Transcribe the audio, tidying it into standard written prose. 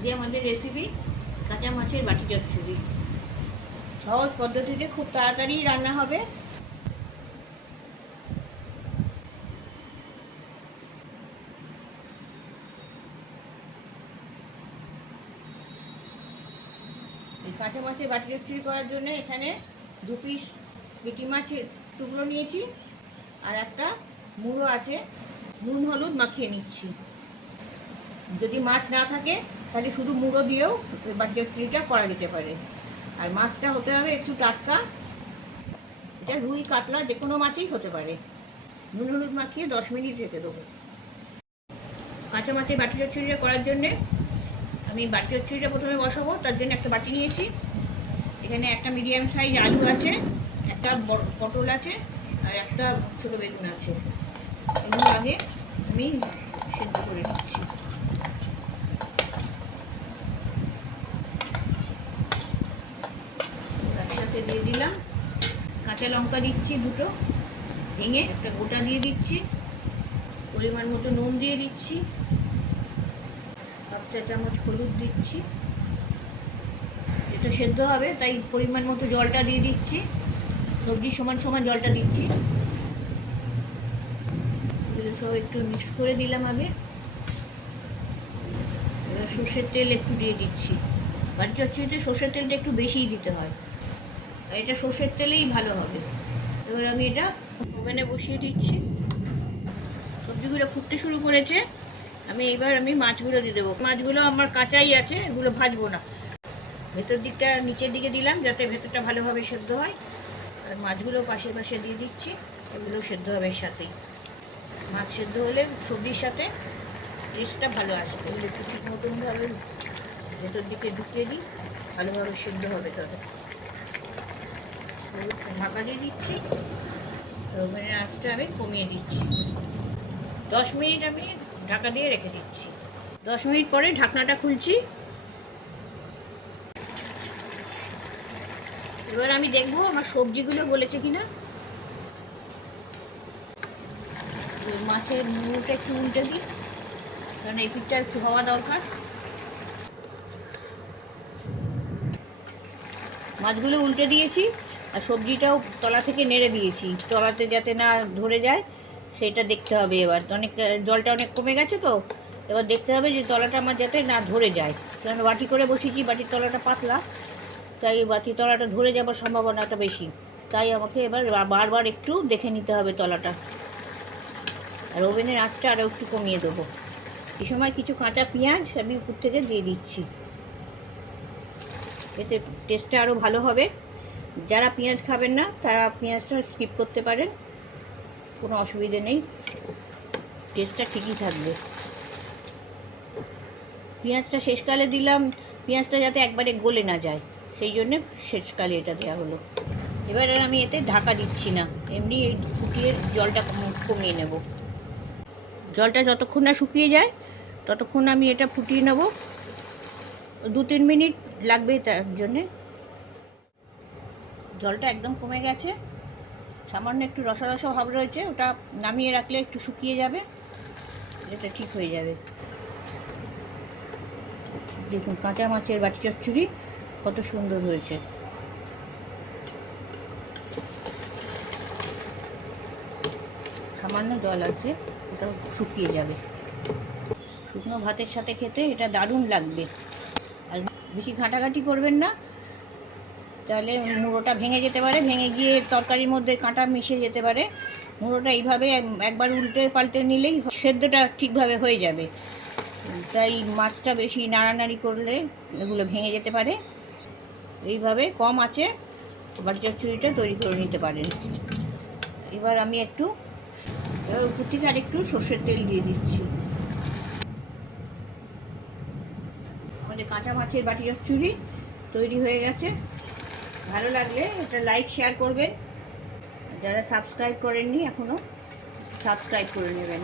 আজকে আমাদের রেসিপি কাঁচা মাছের বাটি চচ্চড়ি। সহজ পদ্ধতিতে খুব তাড়াতাড়ি রান্না হবে। এই কাঁচা মাছের বাটি চচ্চড়ি করার জন্য এখানে 2 পিস পেটি মাছের টুকরো নিয়েছি, আর একটা মুড়ো আছে, নুন হলুদ মাখিয়ে নিচ্ছি। যদি মাছ না থাকে তাহলে শুধু মুড়ো দিয়েও বাটি চচ্চড়িটা করা যেতে পারে। আর মাছটা হতে হবে একটু টাটকা, এটা রুই কাতলা যে কোনো মাছই হতে পারে। নুন হলুদ মাখিয়ে 10 মিনিট রেখে দেবো। কাঁচা মাছের বাটি চচ্চড়িটা করার জন্যে আমি বাটি চচ্চড়িটা প্রথমে বসাবো। তার জন্য একটা বাটি নিয়েছি, এখানে একটা মিডিয়াম সাইজ আলু আছে, একটা পটল আছে, আর একটা ছোটো বেগুন আছে। এগুলো আগে আমি সেদ্ধ করে নিচ্ছি। একসাথে দিয়ে দিলাম কাঁচা লঙ্কা দিচ্ছি 2টো ভেঙে, একটা গোটা দিয়ে দিচ্ছি, পরিমাণ মতো নুন দিয়ে দিচ্ছি, 1 চা চামচ হলুদ দিচ্ছি। এটা সেদ্ধ হবে তাই পরিমাণ মতো জলটা দিয়ে দিচ্ছি, সবজি সমান সমান জলটা দিচ্ছি। এগুলো সব একটু মিক্স করে দিলাম আগে। এবার সর্ষের তেল একটু দিয়ে দিচ্ছি। বাটি চচ্চড়িতে সর্ষের তেলটা একটু বেশিই দিতে হয়, আর এটা সর্ষের তেলেই ভালো হবে। এবার আমি এটা ওভেনে বসিয়ে দিচ্ছি। সবজিগুলো ফুটতে শুরু করেছে, আমি মাছগুলো দিয়ে দেবো। মাছগুলো আমার কাঁচাই আছে, এগুলো ভাজবো না। ভেতর দিকটা নিচের দিকে দিলাম যাতে ভেতরটা ভালোভাবে সেদ্ধ হয়, আর মাছগুলো পাশে পাশে দিয়ে দিচ্ছি, এগুলো সেদ্ধ হবে সাথেই। মাছ সেদ্ধ হলে সবজির সাথে টেস্টটা ভালো আসবে। এগুলো একটু ঠিক মতনভাবে ভেতর দিকে ঢুকিয়ে দিই, ভালোভাবে সেদ্ধ হবে। তবে ঢাকা দিয়ে দিচ্ছি, ওভেনের আঁচটা আমি কমিয়ে দিচ্ছি। 10 মিনিট আমি ঢাকা দিয়ে রেখে দিচ্ছি। 10 মিনিট পরে ঢাকনাটা খুলছি। এবার আমি দেখবো আমার সবজিগুলো বলেছে কিনা। মাছের মুড়োটা একটু উল্টে দিই, কারণ এই পিঠটা একটু হওয়া দরকার। মাছগুলো উল্টে দিয়েছি, আর সবজিটাও তলা থেকে নেড়ে দিয়েছি, তলাতে যাতে না ধরে যায় সেটা দেখতে হবে। এবার জলটা অনেক কমে গেছে, তো এবার দেখতে হবে যে তলাটা আমার যাতে না ধরে যায়। কারণ বাটি করে বসিয়েছি, বাটির তলাটা পাতলা, তাই বাটির তলাটা ধরে যাবার সম্ভাবনাটা বেশি। তাই আমাকে এবার বারবার একটু দেখে নিতে হবে তলাটা। আর ওভেনের আঁচটা আরও একটু কমিয়ে দেবো। এই সময় কিছু কাঁচা পেঁয়াজ আমি উপর থেকে দিয়ে দিচ্ছি, এতে টেস্টটা আরও ভালো হবে। যারা পেঁয়াজ খাবেন না তারা পেঁয়াজটা স্কিপ করতে পারেন, কোনো অসুবিধে নেই, টেস্টটা ঠিকই থাকবে। পেঁয়াজটা শেষকালে দিলাম, পেঁয়াজটা যাতে একবারে গলে না যায়, সেই জন্যে শেষকালে এটা দেওয়া হলো। এবার আমি এতে ঢাকা দিচ্ছি না, এমনি এই ফুটিয়ে জলটা কমিয়ে নেব। জলটা যতক্ষণ না শুকিয়ে যায় ততক্ষণ আমি এটা ফুটিয়ে নেব। 2-3 মিনিট লাগবে তার জন্যে। জলটা একদম কমে গেছে, সামান্য একটু রসা রসা ভাব রয়েছে, ওটা নামিয়ে রাখলে একটু শুকিয়ে যাবে, এটা ঠিক হয়ে যাবে। দেখুন কাঁচা মাছের বাটি চচ্চড়ি কত সুন্দর হয়েছে। সামান্য জল আছে, ওটা শুকিয়ে যাবে। শুকনো ভাতের সাথে খেতে এটা দারুণ লাগবে। আর বেশি ঘাঁটাঘাঁটি করবেন না, তাহলে মুড়োটা ভেঙে যেতে পারে, ভেঙে গিয়ে তরকারির মধ্যে কাঁটা মিশে যেতে পারে। মুড়োটা এইভাবে একবার উল্টে পাল্টে নিলেই সেদ্ধটা ঠিকভাবে হয়ে যাবে। তাই মাছটা বেশি নাড়ানাড়ি করলে এগুলো ভেঙে যেতে পারে। এইভাবে কম আঁচে বাটি চচ্চড়িটা তৈরি করে নিতে পারেন। এবার আমি উপর থেকে আরেকটু সর্ষের তেল দিয়ে দিচ্ছি। আমাদের কাঁচা মাছের বাটি চচ্চড়ি তৈরি হয়ে গেছে। ভালো লাগলে এটা লাইক শেয়ার করবেন, যারা সাবস্ক্রাইব করেননি এখনও সাবস্ক্রাইব করে নেবেন।